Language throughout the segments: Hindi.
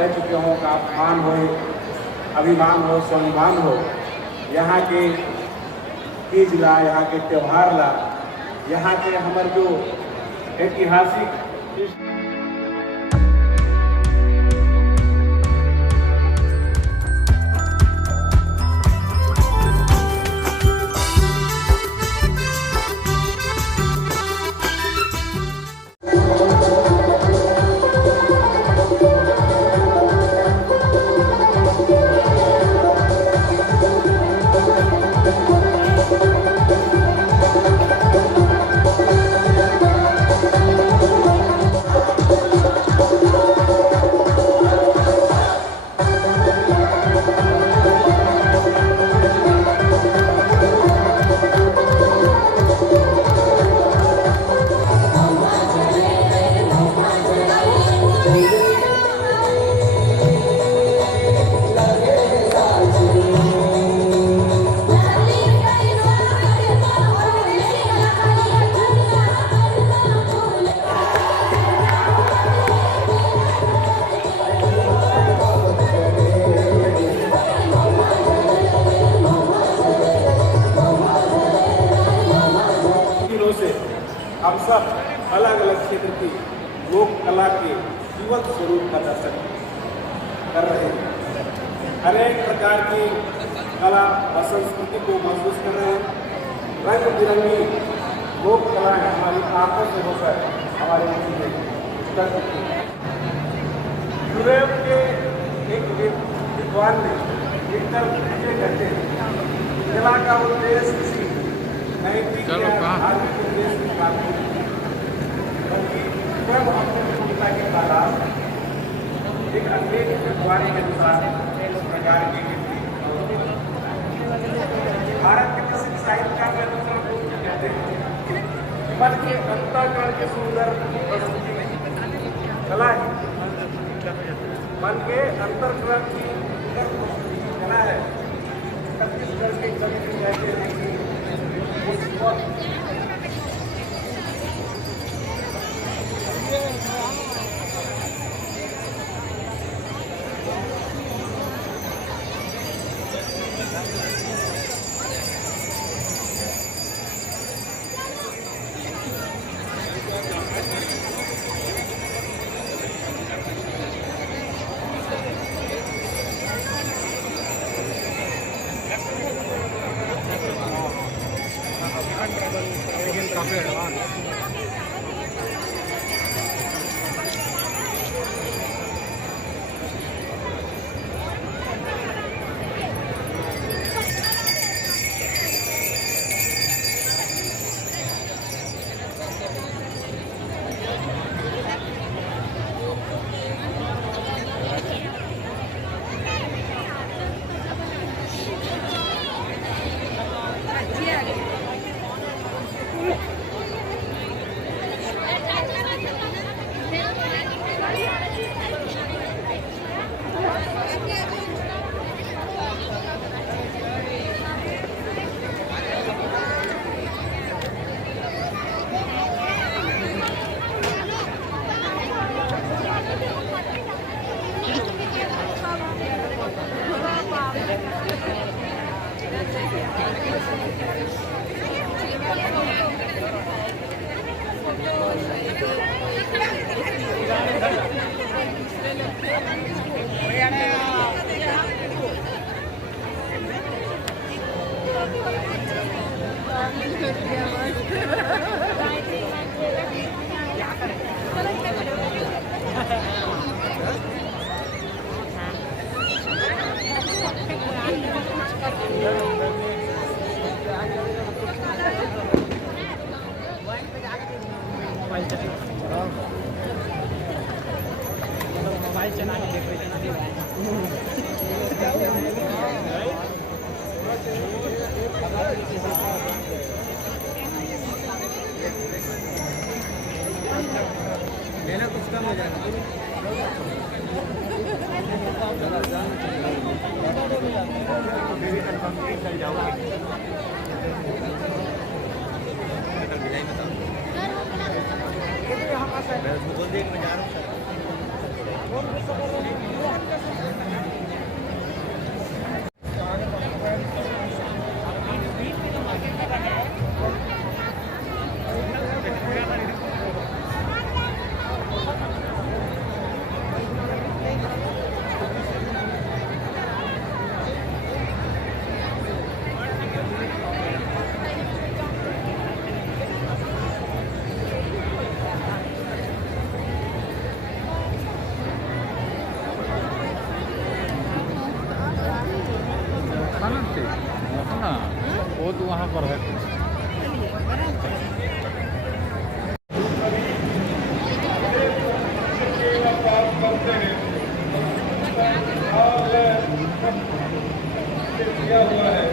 कह चुके हों कि आप मान हो, अभिमान हो, स्वाभिमान हो, यहाँ के तीज ला, यहाँ के त्यौहार ला, यहाँ के हमारे जो ऐतिहासिक हम सब अलग अलग क्षेत्र की लोक कला के जीवंत स्वरूप का दर्शन कर रहे हैं। अनेक प्रकार की कला और संस्कृति को महसूस कर रहे हैं। रंग बिरंगी लोक कलाएं हमारी आंखों से होकर हमारे मन में कर सकती हैं। यूरोप के एक विद्वान ने विक्टर कहते हैं, कला का उद्देश्य किसी नैतिक या धार्मिक उद्देश्य की प्राप्ति नहीं, बल्कि स्वयं अपनी पूर्णता के बाद एक अंग्रेज विद्वान के अनुसार इस प्रकार की कृति भारत के प्रसिद्ध साहित्यकार के अनुसार कहते हैं, मन के अंतःकरण के सुंदर प्रस्तुति कला ही मन के अंतःकरण की सुंदर प्रस्तुति कला है। छत्तीसगढ़ के कवि कहते हैं कि मोबाइल चला के देख लेना कुछ कम हो जाएगा। बोल दिए कि मैं जा रहा हूँ। पर है। करते हैं और किया हुआ है।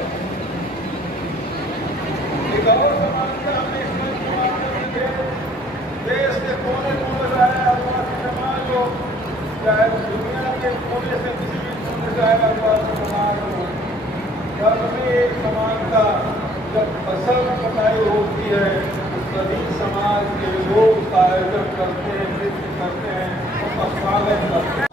एक और समाज का हमने इसमें समाज करके देश के कोने कोने चाहे आदिवासी समाज हो, चाहे दुनिया के कोने से किसी भी कोने से आए आदिवासी समाज हो, जब भी एक समाज का जब फसल कटाई होती है तो सभी समाज के लोग आयोजन करते हैं, नृत्य करते हैं, उसका स्वागत करते हैं।